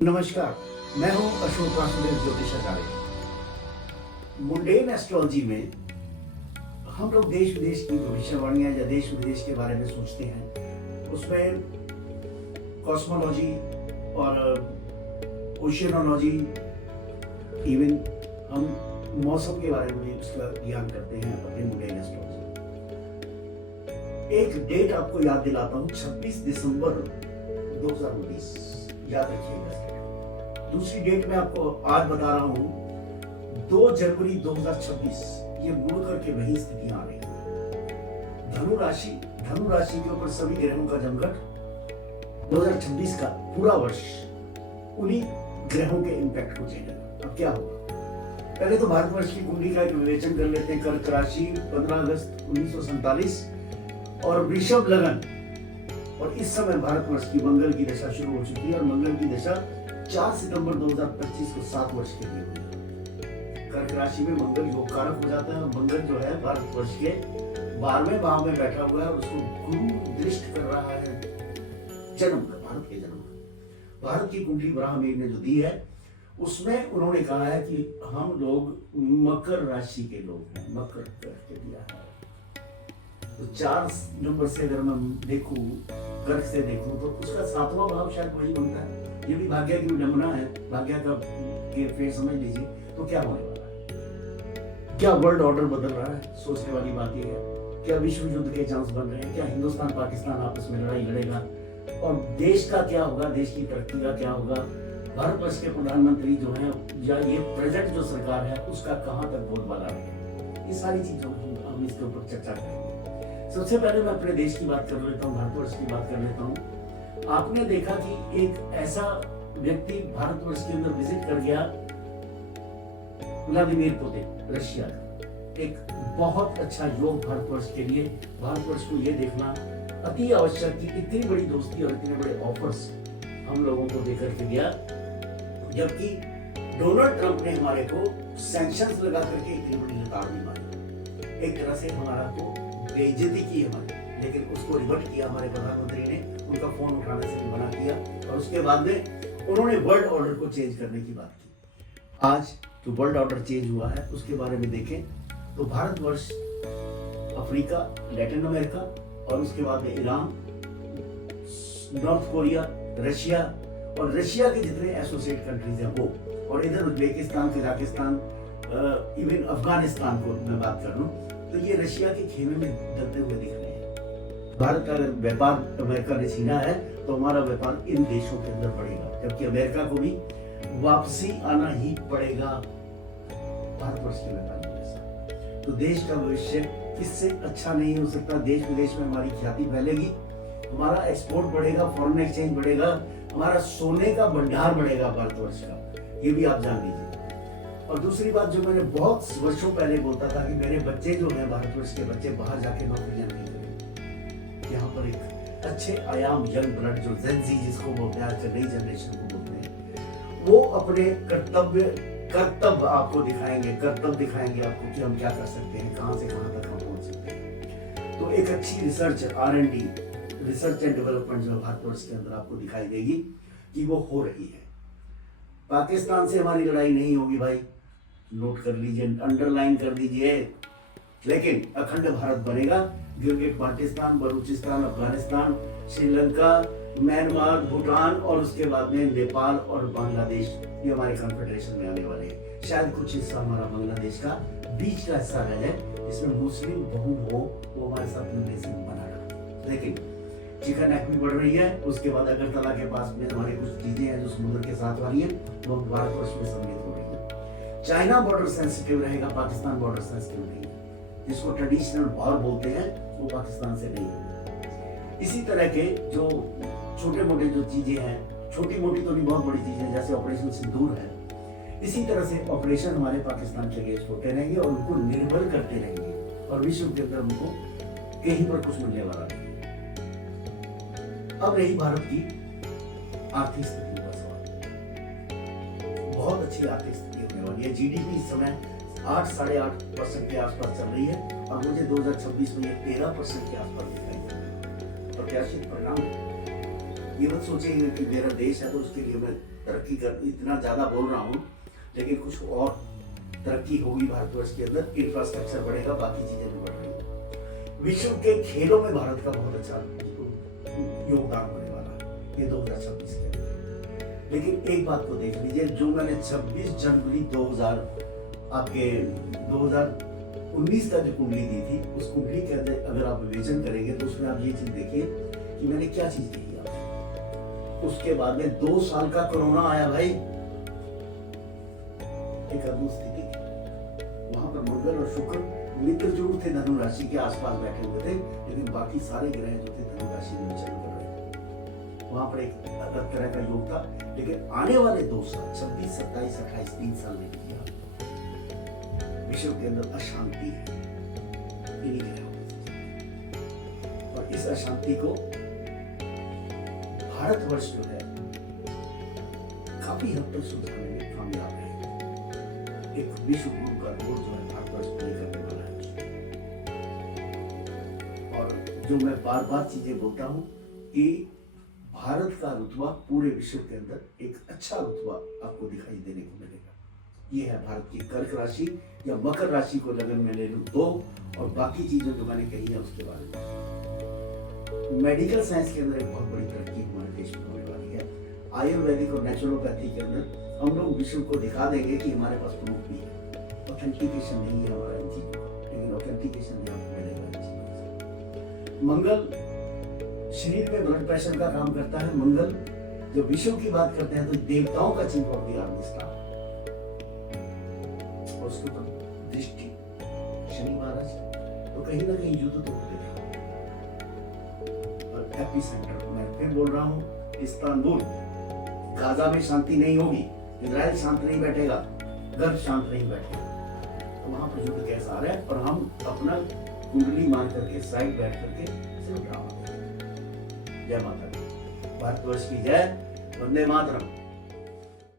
नमस्कार, मैं हूं अशोक वासुदेव ज्योतिषाचार्य। मुंडेन एस्ट्रोलॉजी में हम लोग देश विदेश की भविष्यवाणियां या देश विदेश के बारे में सोचते हैं। उसमें कॉस्मोलॉजी और ओशियनोलॉजी, इवन हम मौसम के बारे में भी उसका ज्ञान करते हैं अपने मुंडेन एस्ट्रोलॉजी। एक डेट आपको याद दिलाता हूं, 26 दिसंबर 2019, याद रखिएगा। दूसरी डेट में आपको आज बता रहा हूं, 2 जनवरी 2026, ये मुड़ करके वही स्थितियां आ रही हैं। धनु राशि के ऊपर सभी ग्रहों का जमघट 2026 का पूरा वर्ष उन्हीं ग्रहों के इंपैक्ट को झेलेगा। अब क्या होगा? पहले तो भारतवर्ष की कुंडली का एक विवेचन कर लेते हैं। कर्क राशि 15 अगस्त 1947 और वृषभ लगन, और इस समय भारतवर्ष की मंगल की दशा शुरू हो चुकी है और मंगल की दशा 4 सितंबर 2025 को 7 वर्ष के लिए हुई है। कर्क राशि में मंगल योग कारक हो जाता है और मंगल जो है भारतवर्ष के 12वें भाव में बैठा हुआ है और उसको गुरु दृष्ट कर रहा है जन्म का, भारत के जन्म का। भारत की कुंडली ब्राह्मीर ने जो दी है उसमें उन्होंने कहा है कि हम लोग मकर राशि के लोग हैं, मकर करके दिया है। तो 4 नंबर से अगर मैं देखूं, कर्क से देखूं, तो उसका 7वां भाव शायद वही बनता है। ये भी भाग्य की विडंबना है, भाग्य का के फेर समझ लीजिए। तो क्या होने वाला है? क्या वर्ल्ड ऑर्डर बदल रहा है? सोचने वाली बात यह है। क्या विश्व युद्ध के चांस बन रहे हैं? क्या हिंदुस्तान पाकिस्तान आपस में लड़ाई लड़ेगा? और देश का क्या होगा? देश की तरक्की का क्या होगा? भारतवर्ष के प्रधानमंत्री जो है या ये प्रेजेंट जो सरकार है उसका कहां तक बोलबाला रहेगा? ये सारी चीजों हम इसके ऊपर चर्चा करेंगे। सबसे पहले मैं अपने देश की बात कर लेता हूँ, भारतवर्ष की बात कर लेता हूँ। आपने देखा कि एक ऐसा व्यक्ति भारतवर्ष के अंदर विजिट कर गया, व्लादिमीर पुतिन, रशिया का। एक बहुत अच्छा योग भारतवर्ष के लिए। भारतवर्ष को यह देखना अति आवश्यक कि इतनी बड़ी दोस्ती और इतने बड़े ऑफर्स हम लोगों को देकर के गया, जबकि डोनाल्ड ट्रंप ने हमारे को सैंक्शंस लगा करके इतनी बड़ी लताड़ नहीं मारी। एक तरह से हमारा को बेइज्जती की हमारी, लेकिन उसको रिवर्ट किया हमारे प्रधानमंत्री ने, उनका फोन उठाने से भी मना किया और उसके बाद में उन्होंने वर्ल्ड ऑर्डर को चेंज करने की बात की। आज जो वर्ल्ड ऑर्डर चेंज हुआ है उसके बारे में देखें तो भारतवर्ष, अफ्रीका, लैटिन अमेरिका और उसके बाद में ईरान, नॉर्थ कोरिया, रशिया और रशिया के जितने एसोसिएट कंट्रीज हैं वो, और इधर उज्बेकिस्तान, कजाकिस्तान, इवन अफगानिस्तान को मैं बात कर रहा हूँ, तो ये रशिया के खेमे में दबते हुए दिख रहे हैं। भारत का अगर व्यापार अमेरिका ने छीना है तो हमारा व्यापार इन देशों के अंदर बढ़ेगा, जबकि अमेरिका को भी वापसी आना ही पड़ेगा भारतवर्ष के व्यापार में। तो देश का भविष्य इससे अच्छा नहीं हो सकता। देश विदेश में हमारी ख्याति फैलेगी, हमारा एक्सपोर्ट बढ़ेगा, फॉरेन एक्सचेंज बढ़ेगा, हमारा सोने का भंडार बढ़ेगा भारतवर्ष का, ये भी आप जान लीजिए। और दूसरी बात जो मैंने बहुत वर्षों पहले बोलता था कि मेरे बच्चे जो हैं, भारतवर्ष के बच्चे, बाहर जाके नौकरियां नहीं करेंगे। यहाँ पर एक अच्छे आयाम यंग ब्लड जो जेन-ज़ी जिसको बोलते हैं, आज नई जनरेशन को बोलते हैं, वो अपने कर्तव्य आपको दिखाएंगे, कर्तव्य दिखाएंगे आपको कि हम क्या कर सकते हैं, कहाँ से कहाँ तक हम पहुंच सकते हैं। तो एक अच्छी research, R&D, research and development जो भारतवर्ष के अंदर आपको दिखाई देगी कि वो हो रही है। पाकिस्तान से हमारी लड़ाई नहीं होगी भाई, नोट कर लीजिए, अंडरलाइन कर दीजिए, लेकिन अखंड भारत बनेगा। गिलगिट बाल्टिस्तान, बलूचिस्तान, अफगानिस्तान, श्रीलंका, म्यांमार, भूटान और उसके बाद में नेपाल और बांग्लादेश, ये हमारे कॉन्फेडरेशन में आने वाले हैं। शायद कुछ हिस्सा हमारा बांग्लादेश का बीच का हिस्सा रह जाए, इसमें मुस्लिम बहुल हो तो हमारे साथ मिलने बना। लेकिन चिकन नेक भी बढ़ रही है। उसके बाद अगरतला के पास में हमारे कुछ चीजें हैं जो समुद्र के साथ वाली हैं, वो भारतवर्ष में सम्मिलित हो रही है। चाइना बॉर्डर सेंसिटिव रहेगा, पाकिस्तान बॉर्डर सेंसिटिव नहीं है। जिसको ट्रेडिशनल वॉर बोलते हैं वो पाकिस्तान से नहीं है। इसी तरह के जो छोटे मोटे जो चीजें हैं, छोटी मोटी तो नहीं, बहुत बड़ी चीजें, जैसे ऑपरेशन सिंदूर है, इसी तरह से ऑपरेशन हमारे पाकिस्तान के अगेंस्ट होते रहेंगे और उनको निर्भर करते रहेंगे और विश्व के अंदर उनको कहीं पर कुछ मिलने वाला नहीं। अब रही भारत की आर्थिक स्थिति का सवाल। बहुत अच्छी आर्थिक स्थिति होने वाली है। जीडीपी इस समय 8-8.5% के आसपास चल रही है और मुझे 2026 में ये 13% के आसपास दिखाई दे रही है। प्रत्याशित परिणाम, ये मत सोचिए कि मेरा देश है तो उसके लिए मैं तरक्की कर, इतना ज्यादा बोल रहा हूँ, लेकिन कुछ और तरक्की होगी भारतवर्ष के अंदर, इंफ्रास्ट्रक्चर बढ़ेगा, बाकी चीजें भी बढ़ रही हैं। विश्व के खेलों में भारत का बहुत अच्छा योगदान होने वाला है ये 2026 के अंदर। लेकिन एक बात को देख लीजिए, जो मैंने 26 जनवरी 2000 आपके 2019 का जो कुंडली दी थी, उस कुंडली के अंदर अगर आप विवेचन करेंगे तो उसमें आप ये चीज देखिए कि मैंने क्या चीज दी आपको। उसके बाद में 2 साल का कोरोना आया भाई, एक अद्भुत स्थिति थी। वहां पर मंगल और शुक्र मित्र जरूर थे, धनु राशि के आसपास बैठे हुए थे, लेकिन बाकी सारे ग्रह जो थे धनु राशि में चल कर रहे थे। वहां पर एक अलग तरह का योग था। लेकिन आने वाले 2 साल 26, 27, 28, 3 साल में किया विश्व के अंदर अशांति है, इन्हीं ग्रहों से। और इस अशांति को भारतवर्ष जो है काफी हद तक सुधारने में कामयाब है। एक विश्व गुरु का रोल जो है भारतवर्ष प्ले करने वाला है। और जो मैं बार बार चीजें बोलता हूं कि भारत का रुतबा पूरे विश्व के अंदर एक अच्छा रुतबा आपको दिखाई देने को मिलेगा। ये है भारत की कर्क राशि या मकर राशि को लगन में ले लूं तो, और बाकी चीजें जो मैंने कही है उसके बारे में। मेडिकल साइंस के अंदर एक बहुत बड़ी तरक्की हमारे देश में होने वाली है। आयुर्वेदिक और नेचुरोपैथी के अंदर हम लोग विश्व को दिखा देंगे कि हमारे पास प्रूफ भी है। ऑथेंटिकेशन नहीं है हमारा इन चीजों का, लेकिन ऑथेंटिकेशन भी आपको मिलेगा इन चीजों से। मंगल शरीर में ब्लड प्रेशर का काम करता है। मंगल जब विश्व की बात करते हैं तो देवताओं का chief of the army staff, और उसके ऊपर दृष्टि शनि महाराज, तो कहीं ना कहीं युद्ध तो होते थे। और एपी सेंटर मैं फिर बोल रहा हूँ, इस्तांबुल, गाजा में शांति नहीं होगी, इजराइल शांत नहीं बैठेगा, गर्भ शांत नहीं बैठेगा, तो वहां पर युद्ध कैसा आ रहा है। और हम अपना कुंडली मान करके साइड बैठ करके सिर्फ ड्रामा देखें। जय माता दी, भारतवर्ष की जय, वंदे मातरम।